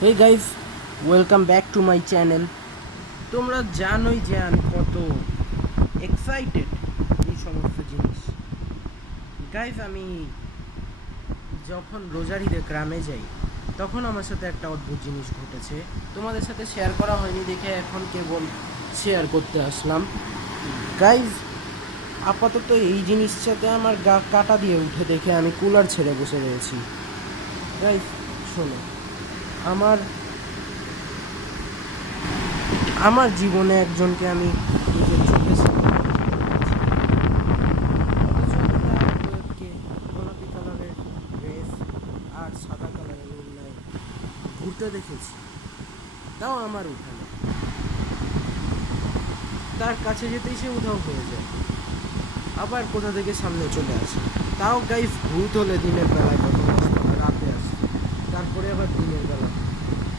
Hey guys, welcome back to my channel. তোমরা জানোই যে আমি কত এক্সাইটেড এই সমস্ত জিনিস। গাইজ, আমি যখন রোজার ঈদে গ্রামে যাই তখন আমার সাথে একটা অদ্ভুত জিনিস ঘটেছে। তোমাদের সাথে শেয়ার করা হয়নি দেখে এখন কেবল শেয়ার করতে আসলাম। গাইজ, আপাতত এই জিনিসটাতে আমার গা কাটা দিয়ে উঠে দেখে আমি কুলার ছেড়ে বসে রয়েছি। গাইজ, শোনো, আমার আমার জীবনে একজনকে আমি নিজের চোখের সামনে গোলাপি কালারের ড্রেস আর সাদা কালারের ওড়নায় ঘুরতে দেখেছি, তাও আমার উঠানে। তার কাছে যেতেই সে উধাও হয়ে যায়, আবার কোথা থেকে সামনে চলে আসে। তাও গাইস, ভূত হলে দিনের বেলায় কখনো আসতো না, রাতে আসতো, তারপরে আবার দিনের বেলা।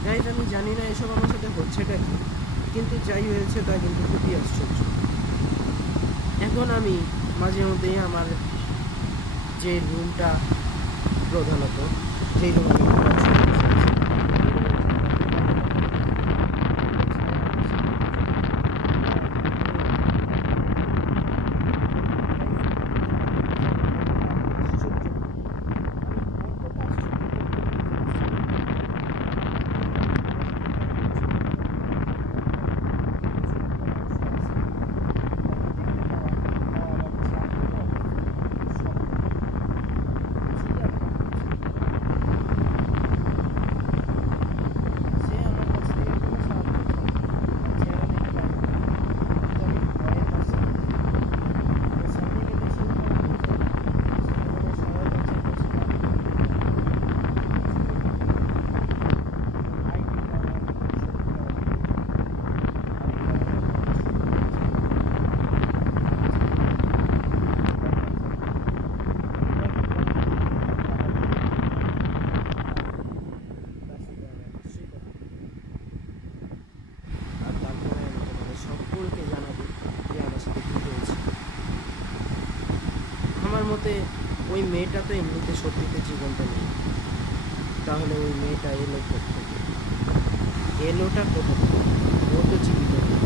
গাইস, আমি জানি না এসব আমার সাথে হচ্ছেটা কি, কিন্তু যাই হয়েছে তা কিন্তু খুবই আশ্চর্য। এখন আমি মাঝে মধ্যেই আমার যে রুমটা, প্রধানত যেই রুমে আমি পড়াশোনা করছি, আর তারপরে আমি তোমাদের সকলকে জানাবো যে আমার সাথে কী হয়েছে। আমার মতে ওই মেয়েটা তো এমনিতে সত্যিতে জীবনটা নেই, তাহলে ওই মেয়েটা এলো কোথা থেকে? এলোটা কোথা থেকে? ও তো জীবিত নেই।